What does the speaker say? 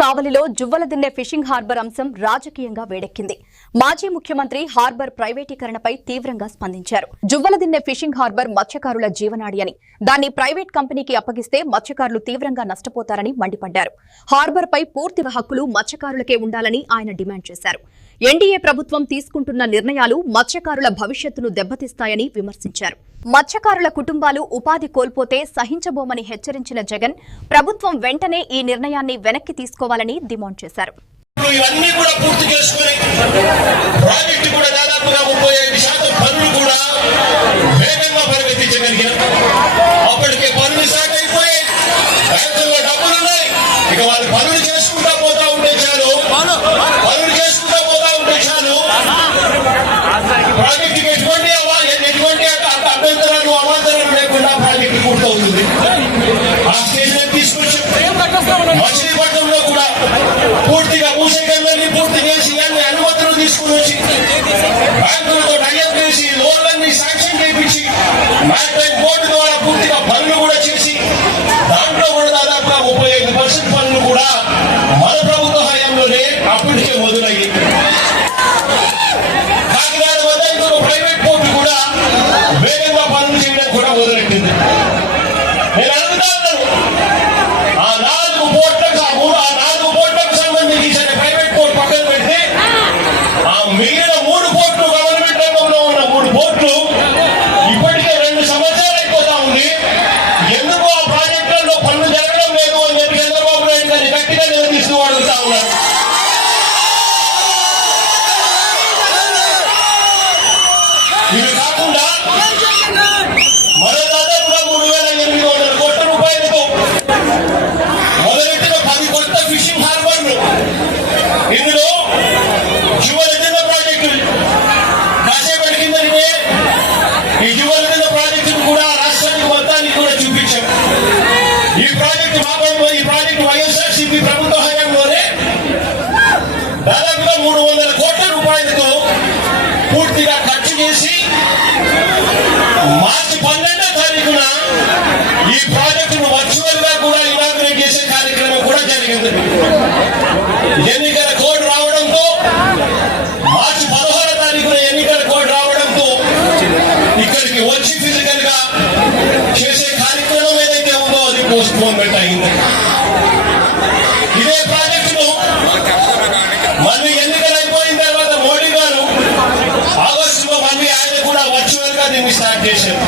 కావలిలో Juvvaladinne fishing harbour అంశం రాజకీయంగా వేడెక్కింది. మాజీ ముఖ్యమంత్రి హార్బర్ ప్రైవేటీకరణపై తీవ్రంగా స్పందించారు. జువ్వలదిన్నె ఫిషింగ్ హార్బర్ మత్స్యకారుల జీవనాడి అని, దాన్ని ప్రైవేట్ కంపెనీకి అప్పగిస్తే మత్స్యకారులు తీవ్రంగా నష్టపోతారని మండిపడ్డారు. హార్బర్ పై పూర్తి హక్కులు మత్స్యకారులకే ఉండాలని ఆయన డిమాండ్ చేశారు. ఎన్డీఏ ప్రభుత్వం తీసుకుంటున్న నిర్ణయాలు మత్స్యకారుల భవిష్యత్తును దెబ్బతీస్తాయని విమర్శించారు. మత్స్యకారుల కుటుంబాలు ఉపాధి కోల్పోతే సహించబోమని హెచ్చరించిన జగన్ ప్రభుత్వం వెంటనే ఈ నిర్ణయాన్ని వెనక్కి తీసుకోవాలని డిమాండ్ చేశారు. ఇవన్నీ కూడా పూర్తి చేసుకుని ప్రాజెక్టు కూడా దాదాపుగా 35% పనులు కూడా వేగంగా పరిగెత్తించగలిగాం. అప్పటికే పనులు స్టార్ట్ అయిపోయి బ్యాంకుల్లో డబ్బులున్నాయి. ఇక వాళ్ళు పనులు చేసుకుంటా పోతా ఉంటే చాలు, పనులు చేసుకుంటా పోతా ఉంటే చాలు. ప్రాజెక్టుకి ఎటువంటి అభ్యంతరాలు అవాంతరాలు లేకుండా ప్రాజెక్టు పూర్తవుతుంది. ఆ స్టేజ్ తీసుకొచ్చి మచిలీపట్నంలో కూడా పూర్తిగా భూసేకరణని పూర్తి చేసి అన్ని అనుమతులు తీసుకుని వచ్చి బ్యాంకులతో టైఅప్ చేసి లోన్లన్నీ శాంక్షన్ చేయించి మ్యాట్రైన్ బోర్డు ద్వారా పూర్తిగా పనులు కూడా చేసి దాంట్లో కూడా దాదాపుగా 35% పనులు కూడా మన ప్రభుత్వ హయాంలోనే అప్పటికే మొదలయ్యి కాకినాడ వద్ద ఇంకొక ప్రైవేట్ పోర్టు కూడా వేగంగా పనులు చేయడం కూడా మొదలెట్టింది. నేను అడుగుతా ఉన్నాను, ఆ 4 పోర్టులకు సంబంధించి ప్రైవేట్ పోర్టు పక్కన పెడితే ఆ మిగిలిన 3 పోర్టులు గవర్నమెంట్ రంగంలో ఉన్న 3 పోర్టులు ఇప్పటికే 2 సంవత్సరాలు అయిపోతా ఉంది. ఎందుకు ఆ ప్రాజెక్టులలో పనులు జరగడం లేదు అని చెప్పి చంద్రబాబు నాయుడు గారిని గట్టిగా నిలదీస్తూ అడుగుతా ఉన్నారు. ఇవి కాకుండా మరో దాదాపుగా 3,800 కోట్ల రూపాయలతో మొదలెట్టిన 10 కొత్త ఫిషింగ్ హార్బర్లు, ఇందులో జువ్వలదిన్నె ప్రాజెక్టు కాసేపటి కిందనే ఈ జువ్వలదిన్నె ప్రాజెక్టును కూడా రాష్ట్రానికి మొత్తానికి కూడా చూపించాం. ఈ ప్రాజెక్టు వైఎస్ఆర్సీపీ ప్రభుత్వ హయాంలోనే దాదాపుగా 300 కోట్ల రూపాయలతో పూర్తిగా ఖర్చు చేసి మార్చి 12వ తారీఖున ఈ ప్రాజెక్టును వర్చువల్ గా కూడా ఇనాగ్రేట్ చేసే కార్యక్రమం కూడా జరిగింది. ఎన్నికల కోడ్ రావడంతో మార్చి 16వ తారీఖున ఎన్నికల కోడ్ రావడంతో ఇక్కడికి వచ్చి ఫిజికల్ గా చేసే కార్యక్రమం ఏదైతే ఉందో అది పోస్ట్ పోన్మెంట్ అయింది. ఇదే ప్రాజెక్టును మళ్ళీ ఎన్నికలు అయిపోయిన తర్వాత మోడీ గారు ఆగస్టులో మళ్ళీ ఆయన కూడా వర్చువల్ గా దీన్ని స్టార్ట్ చేశారు.